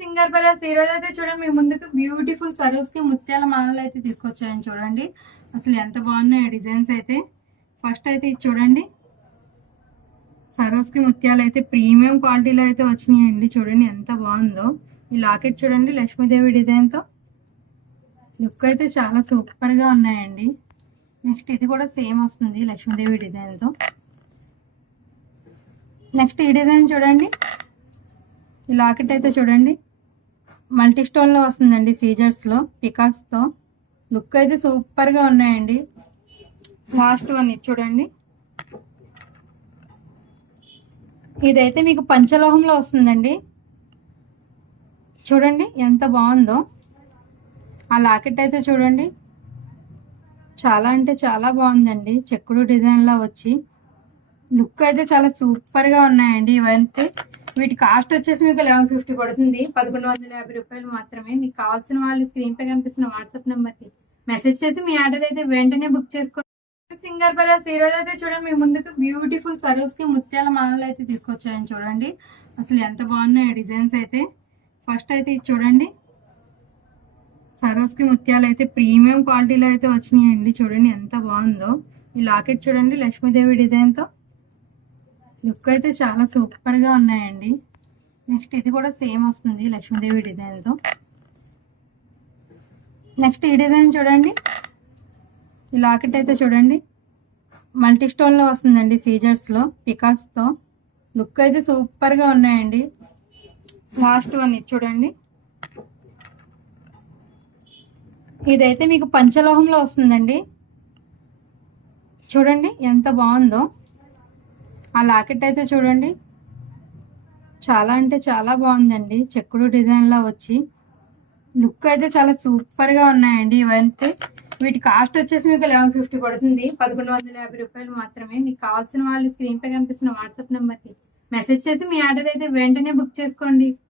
Singer brothers ఈ రోజు అయితే చూడండి మీ ముందుకు బ్యూటిఫుల్ సరోస్ కి ముత్యాల మాలలు అయితే తీసుకొచ్చాయని చూడండి. అసలు ఎంత బాగున్నాయి డిజైన్స్ అయితే. ఫస్ట్ అయితే ఇది చూడండి, సరోస్ కి ముత్యాలు అయితే ప్రీమియం క్వాలిటీలో అయితే వచ్చినాయండి. చూడండి ఎంత బాగుందో. ఈ లాకెట్ చూడండి లక్ష్మీదేవి డిజైన్ తో, లుక్ అయితే చాలా సూపర్ గా ఉన్నాయండి. నెక్స్ట్ ఇది కూడా సేమ్ వస్తుంది లక్ష్మీదేవి డిజైన్ తో. నెక్స్ట్ ఈ డిజైన్ చూడండి, ఈ లాకెట్ అయితే చూడండి మల్టీ స్టోన్లో వస్తుందండి, సీజర్స్లో పికాక్స్తో. లుక్ అయితే సూపర్గా ఉన్నాయండి. లాస్ట్ వన్ ఇది చూడండి, ఇదైతే మీకు పంచలోహంలో వస్తుందండి. చూడండి ఎంత బాగుందో. ఆ లాకెట్ అయితే చూడండి చాలా అంటే చాలా బాగుందండి, చెక్కుడు డిజైన్లా వచ్చి. లుక్ అయితే చాలా సూపర్గా ఉన్నాయండి ఇవైతే. వీటి కాస్ట్ వచ్చేసి మీకు 1150 పడుతుంది, 1150 రూపాయలు మాత్రమే. మీకు కావాల్సిన వాళ్ళు స్క్రీన్ పై కనిపిస్తున్న వాట్సాప్ నెంబర్కి మెసేజ్ చేసి మీ ఆర్డర్ అయితే వెంటనే బుక్ చేసుకోండి. సింగర్ బ్రదర్స్ ఈ రోజు అయితే చూడండి మీ ముందుకు బ్యూటిఫుల్ సరోస్ కి ముత్యాల మాలలు అయితే తీసుకొచ్చాయని చూడండి. అసలు ఎంత బాగున్నాయి డిజైన్స్ అయితే. ఫస్ట్ అయితే ఇది చూడండి, సరోస్ కి ముత్యాలు అయితే ప్రీమియం క్వాలిటీలో అయితే వచ్చినాయండి. చూడండి ఎంత బాగుందో. ఈ లాకెట్ చూడండి లక్ష్మీదేవి డిజైన్తో, లుక్ అయితే చాలా సూపర్గా ఉన్నాయండి. నెక్స్ట్ ఇది కూడా సేమ్ వస్తుంది లక్ష్మీదేవి డిజైన్తో. నెక్స్ట్ ఈ డిజైన్ చూడండి, ఈ లాకెట్ అయితే చూడండి మల్టీ స్టోన్లో వస్తుందండి, సీజర్స్లో పికాక్స్తో. లుక్ అయితే సూపర్గా ఉన్నాయండి. లాస్ట్ వన్ ఇది చూడండి, ఇదైతే మీకు పంచలోహంలో వస్తుందండి. చూడండి ఎంత బాగుందో. ఆ లాకెట్ అయితే చూడండి చాలా అంటే చాలా బాగుందండి, చెక్కుడు డిజైన్లా వచ్చి. లుక్ అయితే చాలా సూపర్గా ఉన్నాయండి ఇవైతే. వీటి కాస్ట్ వచ్చేసి మీకు 1150 పడుతుంది, 1150 రూపాయలు మాత్రమే. మీకు కావాల్సిన వాళ్ళు స్క్రీన్ పై కనిపిస్తున్న వాట్సాప్ నెంబర్కి మెసేజ్ చేసి మీ ఆర్డర్ అయితే వెంటనే బుక్ చేసుకోండి.